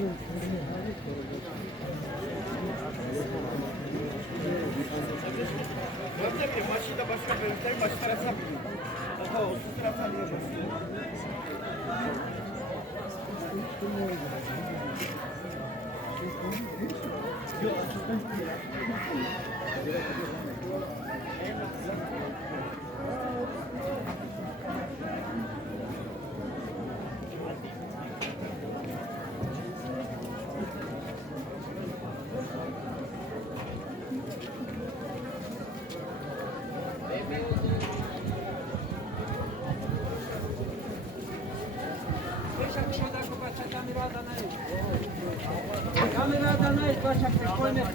Maçı da başka bölümler başka taraftan. Oha, o taraftan diye başlıyor. Kamera da ne iş başak koymak.